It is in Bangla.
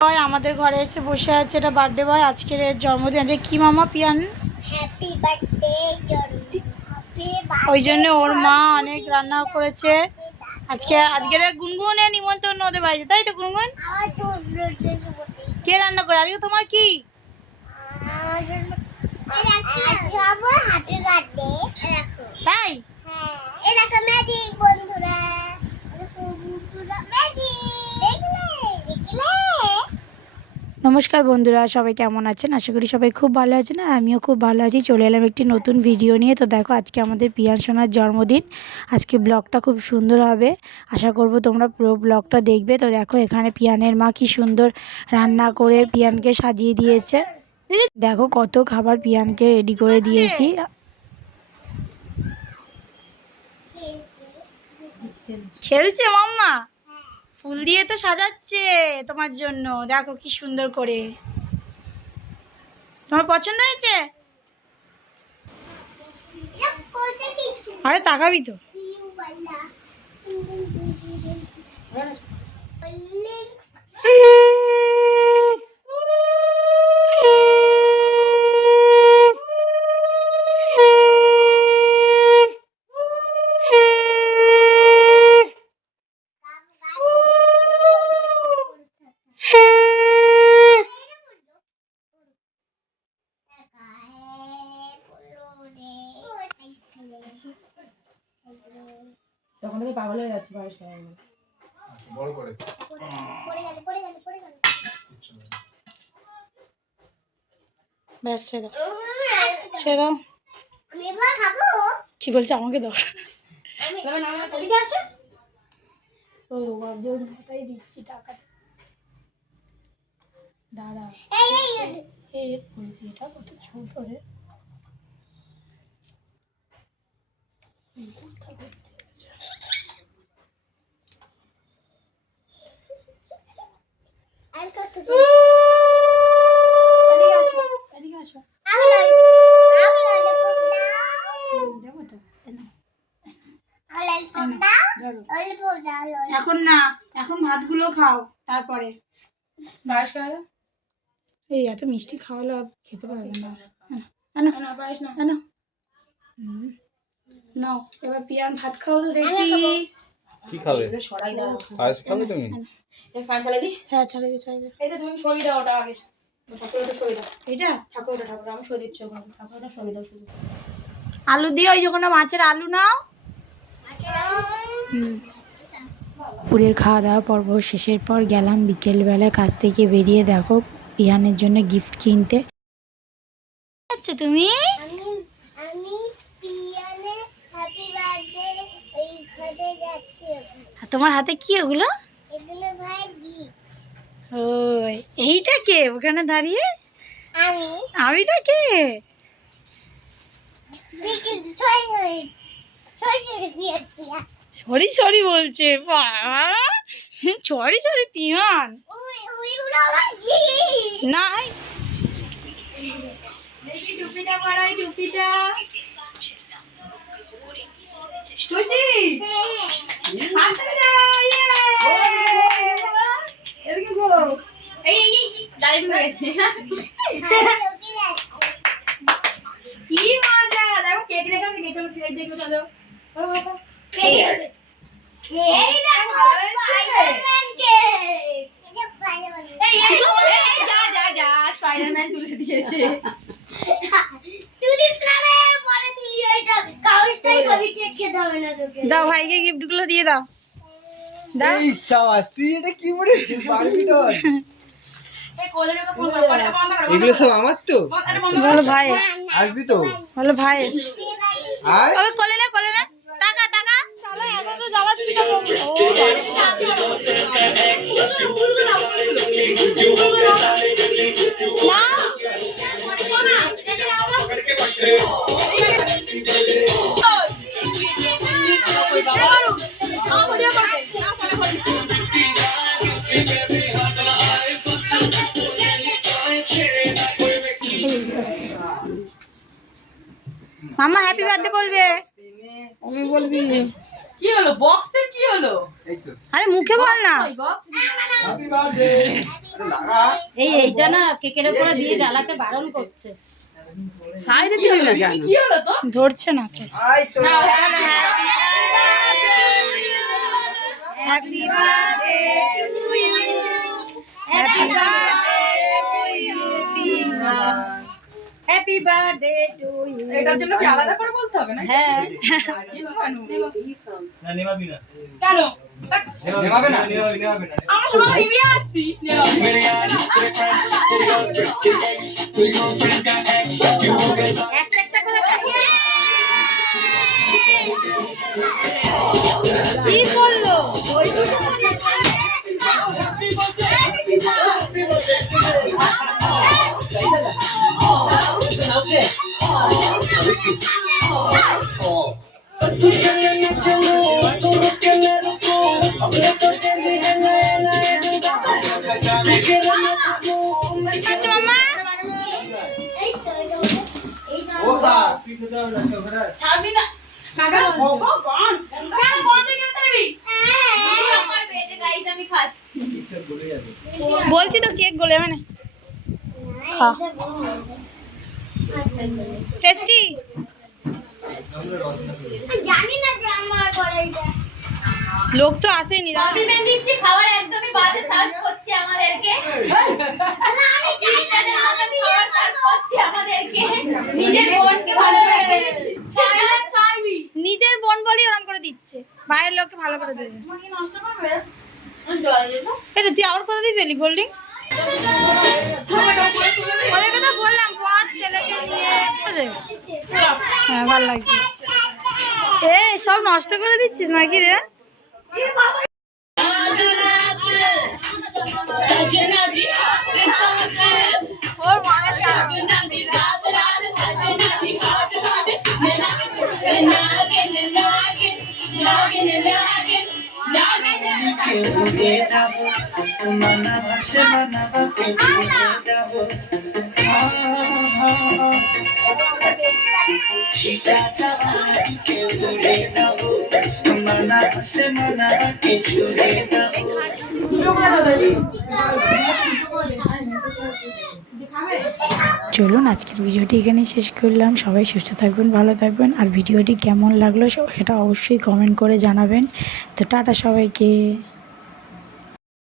আমাদের ঘরে এসে বসে আছে, এটা বার্থডে বয়, আজকের এর জন্মদিন। আজকে কি মামা পিয়ান? হ্যাপি বার্থডে জন্মদিন। ওই জন্য ওর মা অনেক রান্না করেছে আজকের গুনগুনে নিমন্ত্রণ ওদের বাড়িতে, তাই তো গুনগুন? কে রান্না করে আজকে তোমার? কি তাই? নমস্কার বন্ধুরা, সবাই কেমন আছেন? আশা করি সবাই খুব ভালো আছেন, আর আমিও খুব ভালো আছি। চলে এলাম একটি নতুন ভিডিও নিয়ে। তো দেখো, আজকে আমাদের পিয়ান সোনার জন্মদিন। আজকে ব্লগটা খুব সুন্দর হবে, আশা করব তোমরা পুরো ব্লগটা দেখবে। তো দেখো, এখানে পিয়ানের মা কি সুন্দর রান্না করে পিয়ানকে সাজিয়ে দিয়েছে। দেখো কত খাবার পিয়ানকে রেডি করে দিয়েছি। খেলছে মাম্মা, ফুল দিয়ে তো সাজাচ্ছে তোমার জন্য। দেখো কি সুন্দর করে। তোমার পছন্দ হয়েছে? আরে তাকাবি তো। তখন থেকে পাগল হয়ে যাচ্ছে বাড়ির সবাই বড় করে ব্যাস ছেড়ে দাও, ছেড়ে দাও। কি বলছে? আমাকে দাও। মাথায় দিচ্ছি টাকা। দাঁড়া, এটা কত ছোট রে। এখন না, এখন ভাতগুলো খাও, তারপরে এই এত মিষ্টি খাওয়ালে খেতে পারবে না। নাও এবার পিয়ান ভাত খাও তো দেখি। কি খাবে? আইস খাবে তুমি? হ্যাঁ, ছাড়ে দে, ছাড়ে দে। এটা তুমি সরিয়ে দাও, ওটা আগে ঠাকুরটা সরিয়ে দাও। এটা ঠাকুরটা আমি সরিয়ে দিচ্ছি, ঠাকুরটা সরিয়ে দাও শুধু। আলু দিয়ে, ওই যখন মাছের আলু নাও। দুপুরের খাওয়া দাওয়া পর্ব শেষের পর গেলাম বিকেলবেলা কাছ থেকে বেরিয়ে, দেখো পিয়ানের জন্য গিফট কিনতে। আচ্ছা তুমি তোমার হাতে কি ওগুলো? ও, এইটা কে ওখানে দাঁড়িয়ে? আমিটা কে? সরি সরি বলছে, সরি সরি পিয়ান না। টুপিটা পরাই, টুপিটা খুশি। কি মজা! দেখো কেক রেখে কেকের ফ্লেভার দেখো, চলো। স্পাইডারম্যান তুলে দিয়েছে। দাও ভাইকে গিফট গুলো দিয়ে দাও। দাও। এটা কি পড়েছিস? Barbie doll. এগুলো সব আমার তো। বলো ভাই আসবি তো? বলো ভাই। আয়। ওকে কোলে না, কোলে না। টাকা টাকা। চলো এখন তো যাওয়ার চিন্তা করব। মামা হ্যাপি বার্থডে বলবে। ওকে বলবি। কি হলো বক্সের কি হলো? আরে মুখে বল না। এইটা না কেকের উপরে দিয়ে জ্বালাতে বারণ করছে। সাইডে দিবি না কেন? কি হলো তো? ধরছে না তো। না, happy birthday to you, happy happy birthday to you. এটার জন্য কি আলাদা করে বলতে হবে না? হ্যাঁ না নেমাবি না কেন? নেমাবে না আমরা সবাই নিয়ে আসছি। একটা একটা করে খাইয়ে। কি করলো? ছাড়বি না কাকা ভগবান কেন ফোন থেকে নিতে পারবি? আমার বেজে গাইস আমি খাচ্ছি বলছি তো কেক গলে মানে খা। টেস্টি। জানি না যে আমার কড়াইটা লোক তো আসেনি। কমপ্লিমেন্ট দিচ্ছি খাবার একদমই বাজে সার্ভ করছে আমাদেরকে আমি চাই না যে আমাদের খাবার সার্ভ করছে আমাদেরকে নিজের বোনকে ভালো রাখে চাইবি নিজের বোন বলি ওরম করে দিচ্ছে, বাইরের লোককে ভালো করে দেবে। তুমি নষ্ট করবে? জল দেবো এটা তুই আবার কোথা দিয়ে পেলি কোল্ড ড্রিঙ্কস? ওদেরকে তো বললাম পর ছেলেকে নিয়ে। হ্যাঁ ভালো লাগছে। এই সব নষ্ট করে দিচ্ছিস নাকি রে? ওর মারা চলুন আজকের ভিডিওটি এখানেই শেষ করলাম। সবাই সুস্থ থাকবেন, ভালো থাকবেন, আর ভিডিওটি কেমন লাগলো সেটা অবশ্যই কমেন্ট করে জানাবেন। তো টাটা সবাইকে।